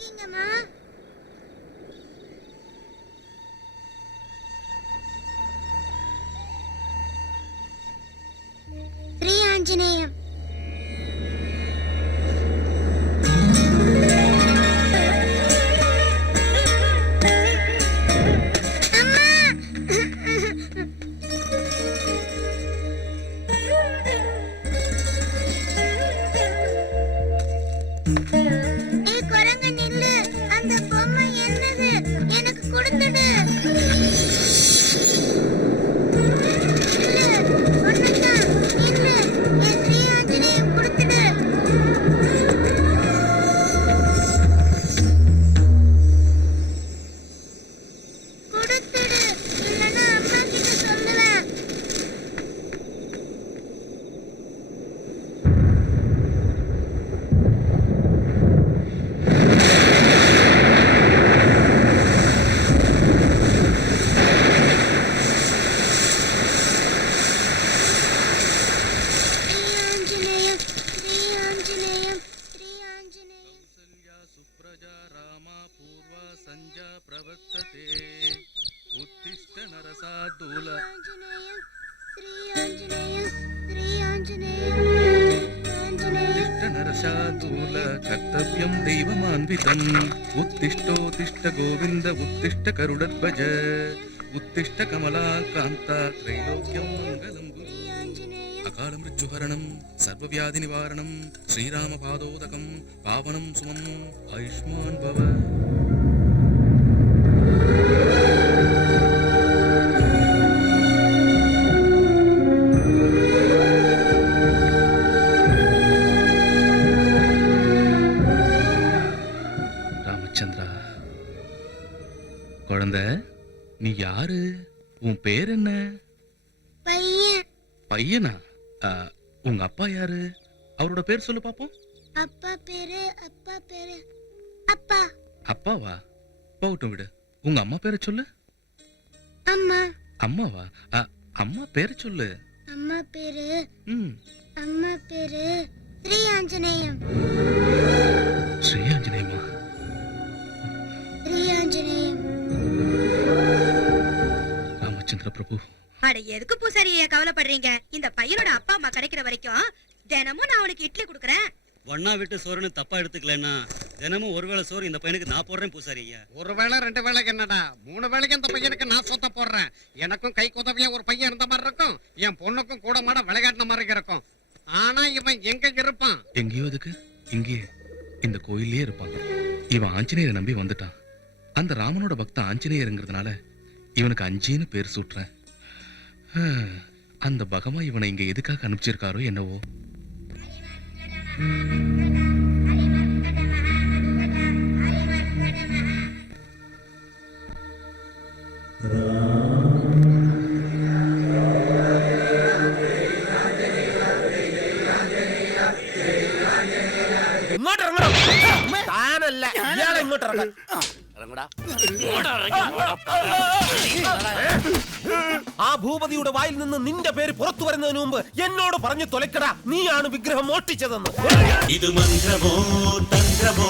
இருக்கீங்கம்மா? ஸ்ரீ ஆஞ்சநேயம். कर्तव्यं दैवमान्वितम् उत्तिष्ठोत्तिष्ठ गोविन्द उत्तिष्ठ गरुडध्वज उत्तिष्ठ कमलाकान्ता त्रैलोक्यं मङ्गलं अकाल मृत्युहरणं सर्वव्याधि निवारणं श्रीरामपादोदकं पावनं सुमम् आयुष्मान् भव. குழந்தை, நீ யாரு? உன் பேர் என்ன? பையன். பையனா? உங்க அப்பா யாரு? அவரோட பேர் சொல்லு பாப்போம். அப்பா பேரு அப்பா. அப்பாவா? போகட்டும் விடு. உங்க அம்மா பேரை சொல்லு. அம்மா. அம்மாவா? அம்மா பேரை சொல்லு. அம்மா பேரு ஸ்ரீ ஆஞ்சநேயம். ஸ்ரீ ஆஞ்சநேயமா? ஸ்ரீ ஆஞ்சநேயம். ராமச்சந்திர பிரபு. அட எதுக்கு பூசாரியே கவலைப்படுறீங்க? இந்த பையனோட அப்பா அம்மா கிடைக்கிற வரைக்கும் தினமும் நான் அவனுக்கு இட்லி கொடுக்கறேன். ஒண்ணா விட்டு சோறுன்னு தப்பா எடுத்துக்கலன்னா தினமும் ஒருவேளை சோறு இந்த பையனுக்கு நான் போடுறேன் பூசாரி ஐயா. ஒரு வேளை 2 வேளைக்கு என்னடா 3 வேளைக்கு அந்த பையனுக்கு நான் சொத்த போடுறேன். எனக்கும் கை உதவியா ஒரு பையன் இருந்த மாதிரி இருக்கும், என் பொண்ணுக்கும் கூட மாட விளையாடின மாதிரி இருக்கும். ஆனா இவன் எங்க இருப்பான்? எங்கேயோ இதுக்கு இங்கேயே இந்த கோயிலே இருப்பாங்க. இவன் ஆஞ்சநேயரை நம்பி வந்துட்டான். அந்த ராமனோட பக்த ஆஞ்சநேயருங்கிறதுனால இவனுக்கு அஞ்சின்னு பேர் சூட்டுறேன். அந்த பகமா இவனை இங்க எதுக்காக அனுப்பிச்சிருக்காரோ என்னவோ. ആ ഭൂപതിയുടെ വായിൽ നിന്ന് നിന്റെ പേര് പുറത്തു വരുന്നതിന് മുമ്പ് എന്നോട് പറഞ്ഞു തൊലക്കടാ, നീയാണ് വിഗ്രഹം മോഷ്ടിച്ചതെന്ന്. ഇത് മന്ത്രമോ തന്ത്രമോ